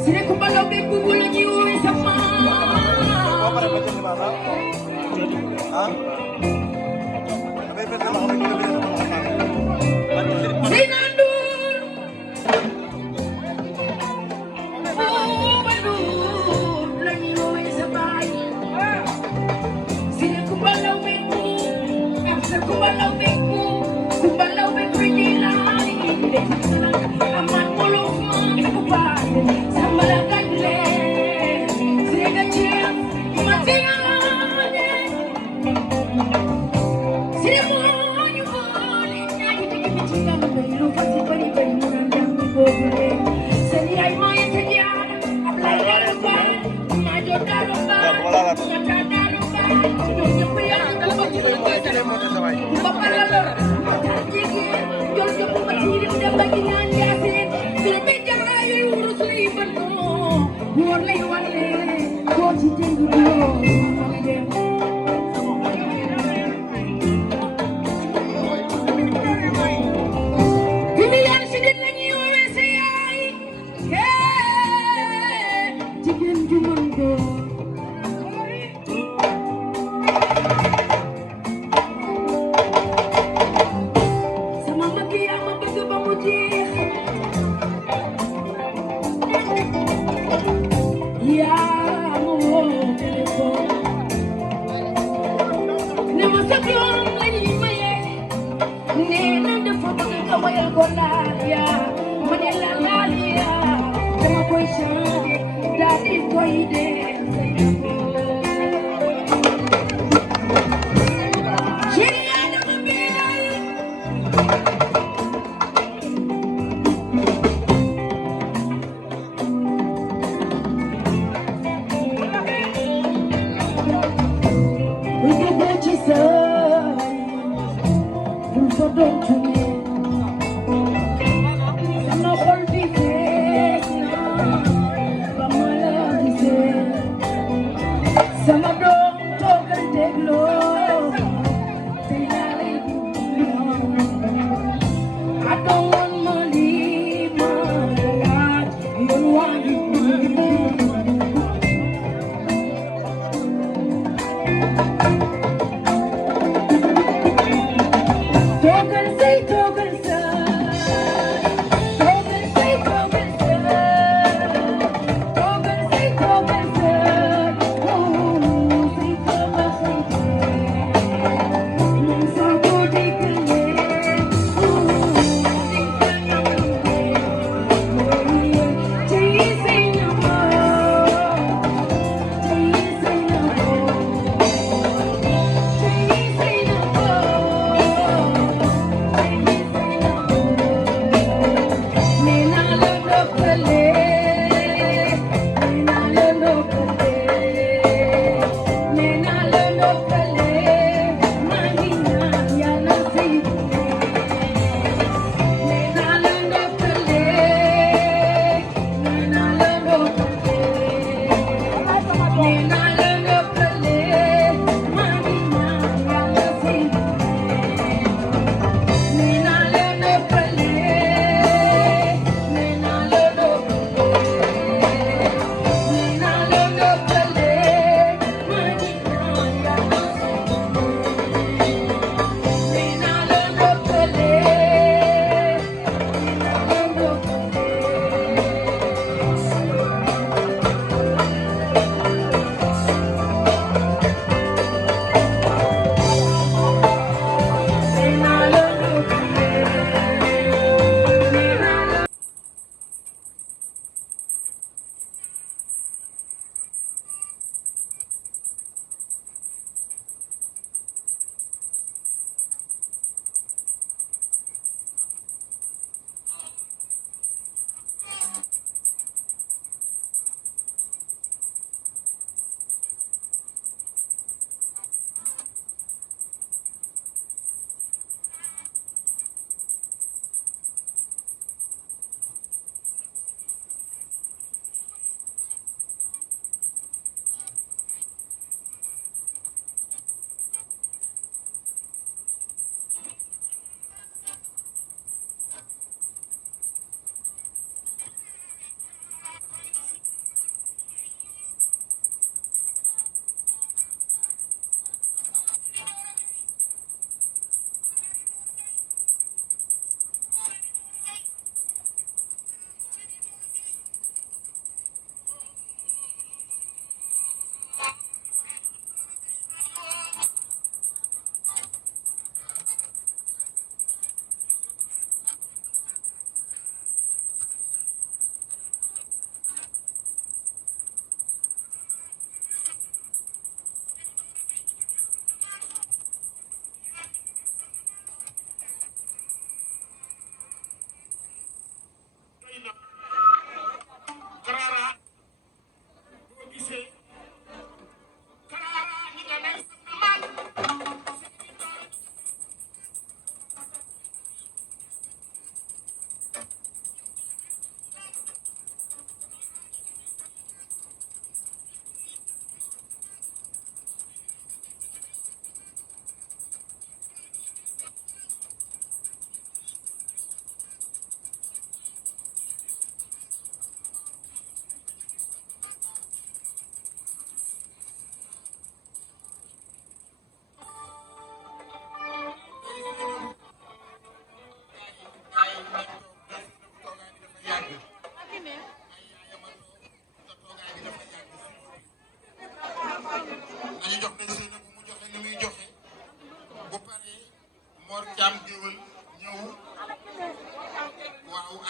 Sine kumbalaw may kukulang yung isa pa. Apa para macam ni mana? Ah? Apa yang pertama kami kita beli sama apa? Sinandur. Oh, mandur. Lagi yung isa pa. Sine kumbalaw may kukulang. After kumbalaw may kukulang. Kumbalaw may kukulang. Hindi sa aman mulong mga kapal. Sa malagagli. Sine kacil. Matingan. Sine mo yung bali. Ngayon nagkikita ka magbaylo. Kasi bali-bali mo nang dami pobre. Sa niya'y mga tagyan. Aplay na lupan. Medyo darupan. Mga darupan. Yung bayan. Kalabang sila ng Papalalo. Matajigin. Diyos ka po masilip na bagingan yasin. Silipidya yung urus liban mo. Warlay-wale. Kochi tinggulo. Pilihan si din lang yung mesayay. Chicken jumando. Sa mamagiyang mabago ba mo di? Yeah.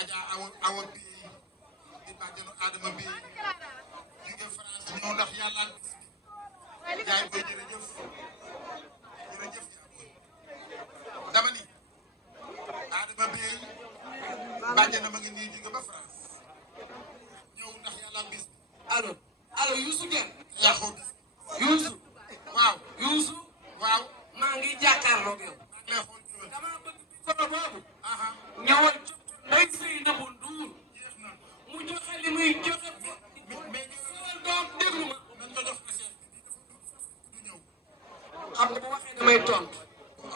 Adja awa bi di bàjjenu Adama bi jóge France ñëw ndax yàlla ak bis bi yaay koy jërëjëf jërëjëf yaa koy dama ni Adama bi bàjjena ma ngi nii jóge ba France ñëw ndax yàlla ak bis bi allo Youssou Dieng yàqoo bis Youssou waaw Youssou waaw maa ngi jàkkaarloo ak yow maa ngi lay xool jiwal dama bëgg micro boobu aha ñëwal jox ko Ndeye Seynabou Ndour jeex na mu joxe li muy joxe mais sawal doom déglu ma nañ ko jox affaire bi du ñëw xam nga bu waxee damay tontu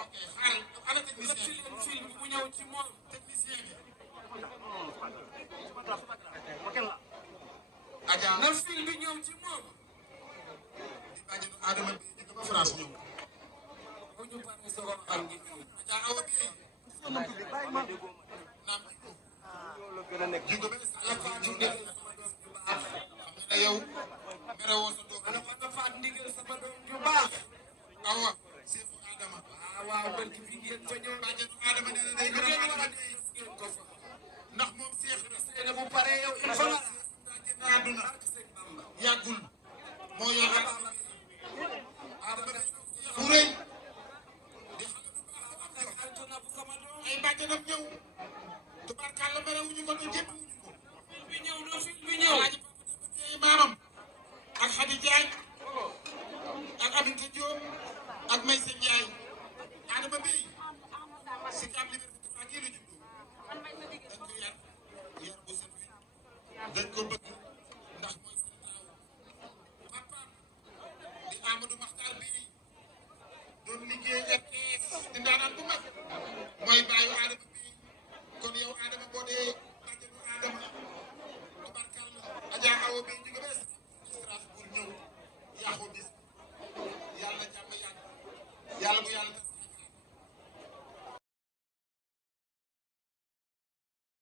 ok xaaral ana technicien ci bi leen film bu ñëw ci moom technicien bi Adja na film bi ñëw ci moom di bàjjenu Adama bi jóge ba France ñëw bu ñu paree sa wax am ngi Adja awa bi naam jikko jóge ba ana faatu ndigal xam nga ne yow mere woo sa doom ana faatu ndigal sama doom ju baax awa seefu Adama waaw barki fi ngeen fa ñëw bàjjenu Adama nee na day lu gërëm ngeen Adama wax ngeen ko fa ndax moom seex la seena bu paree yow il faut la génn àdduna yàggul moo yor Adama bu rëy di xale bu baax xaritu na bu sama doom ay bàjjenam ñëw tubaarkàlla mere wuñu ko du jëpp wuñu ko film bi ñëw na film bi ñëw alaaji maamam ak Xadi Jaay ak Aminata Diop ak Maysa Njaay Adama Bey si Cap Liberté ak kii la juddoo dañ ko yar bu set wi dañ ko bëgg ndax mooy seen taaw papa di Amadou Makhtar bi doon liggéey RTS di ndaanaan bu mag mooy baayu Adama bi kon yow Adama boo dee bàjjenu Adama tubarkalla Adja Awa bi jóge